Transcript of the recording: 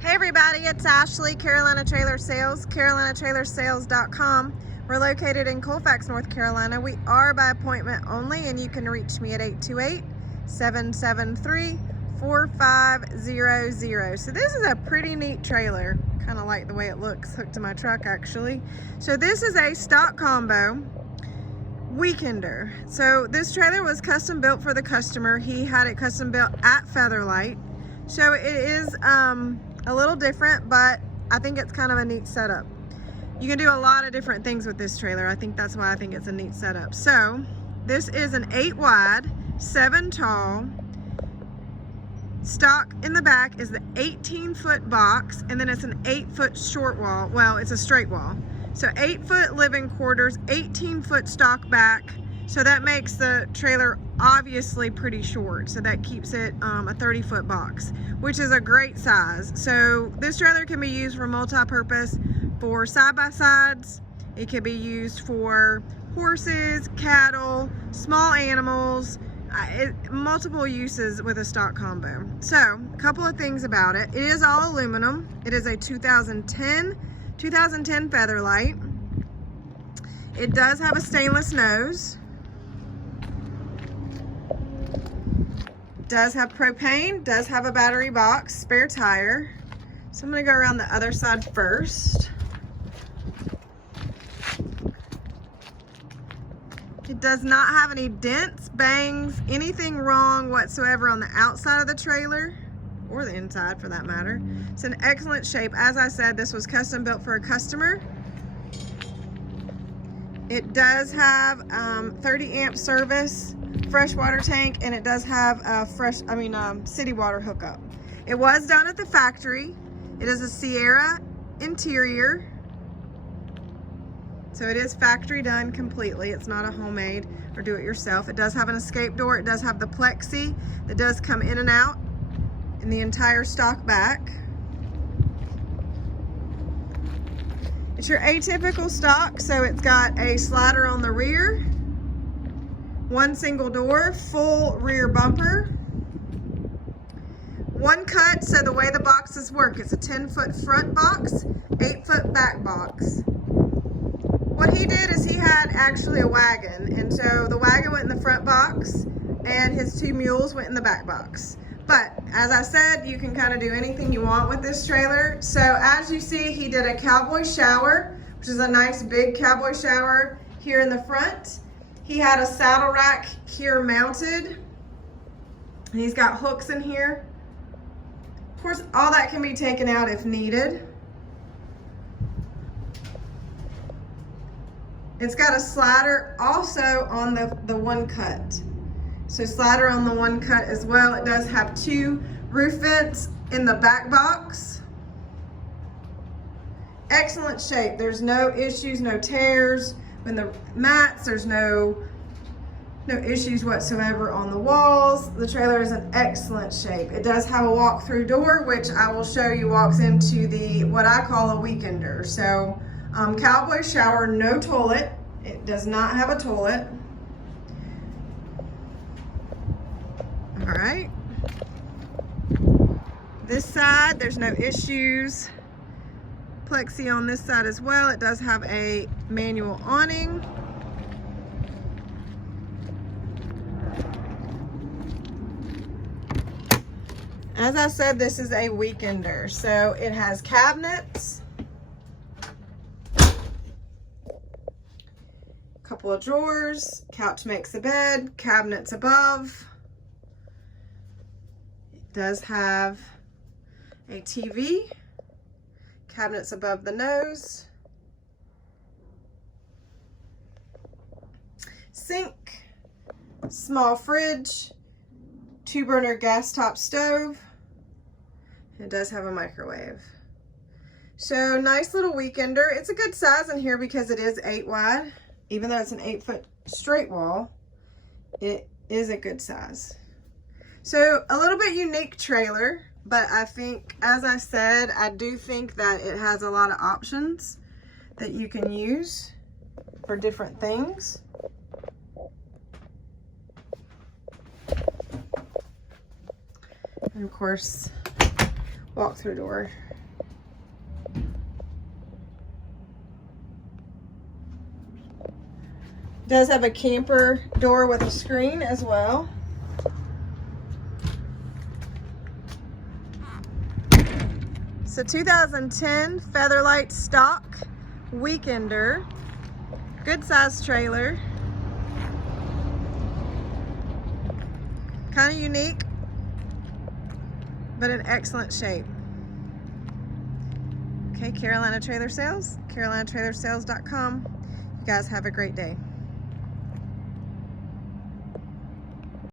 Hey everybody, it's Ashley, Carolina Trailer Sales, carolinatrailersales.com. We're located in Colfax, North Carolina. We are by appointment only, and you can reach me at 828-773-4500. So this is a pretty neat trailer. Kind of like the way it looks hooked to my truck actually. So this is a stock combo weekender. So this trailer was custom built for the customer. He had it custom built at Featherlite. So it is a little different, but I think it's kind of a neat setup. You can do a lot of different things with this trailer. I think that's why I think it's a neat setup. So this is an 8 wide, 7 tall. Stock in the back is the 18-foot box, and then it's an 8-foot short wall. Well, it's a straight wall. So 8-foot living quarters, 18-foot stock back. So that makes the trailer obviously pretty short. So that keeps it a 30-foot box, which is a great size. So this trailer can be used for multi-purpose for side-by-sides. It can be used for horses, cattle, small animals, multiple uses with a stock combo. So a couple of things about it. It is all aluminum. It is a 2010 Featherlite. It does have a stainless nose. Does have propane, does have a battery box, spare tire. So I'm gonna go around the other side first. It does not have any dents, bangs, anything wrong whatsoever on the outside of the trailer, or the inside for that matter. It's in excellent shape. As I said, this was custom built for a customer. It does have 30 amp service, fresh water tank, and it does have a city water hookup. It was done at the factory. It is a Sierra interior. So it is factory done completely. It's not a homemade or do it yourself. It does have an escape door. It does have the plexi that does come in and out in the entire stock back. It's your atypical stock, so it's got a slider on the rear, one single door, full rear bumper, one cut. So the way the boxes work, it's a 10-foot front box, 8-foot back box. What he did is he had actually a wagon, and so the wagon went in the front box and his 2 mules went in the back box. But as I said, you can kind of do anything you want with this trailer. So as you see, he did a cowboy shower, which is a nice big cowboy shower here in the front. He had a saddle rack here mounted, and he's got hooks in here. Of course, all that can be taken out if needed. It's got a slider also on the one cut. So slider on the one cut as well. It does have 2 roof vents in the back box. Excellent shape. There's no issues, no tears in the mats. There's no issues whatsoever on the walls. The trailer is in excellent shape. It does have a walk-through door, which I will show you walks into the what I call a weekender. So cowboy shower, no toilet. It does not have a toilet. All right. This side, there's no issues. Plexi on this side as well. It does have a manual awning. As I said, this is a weekender. So it has cabinets, couple of drawers, couch makes a bed, cabinets above. It does have a TV, cabinets above the nose, sink, small fridge, 2-burner gas top stove. It does have a microwave. So nice little weekender. It's a good size in here because it is 8 wide. Even though it's an 8-foot straight wall, it is a good size. So a little bit unique trailer, but I think, as I said, I do think that it has a lot of options that you can use for different things. And of course, walk-through door. Does have a camper door with a screen as well. It's a 2010 Featherlite Stock Weekender. Good size trailer. Kind of unique, but in excellent shape. Okay, Carolina Trailer Sales, carolinatrailersales.com. You guys have a great day.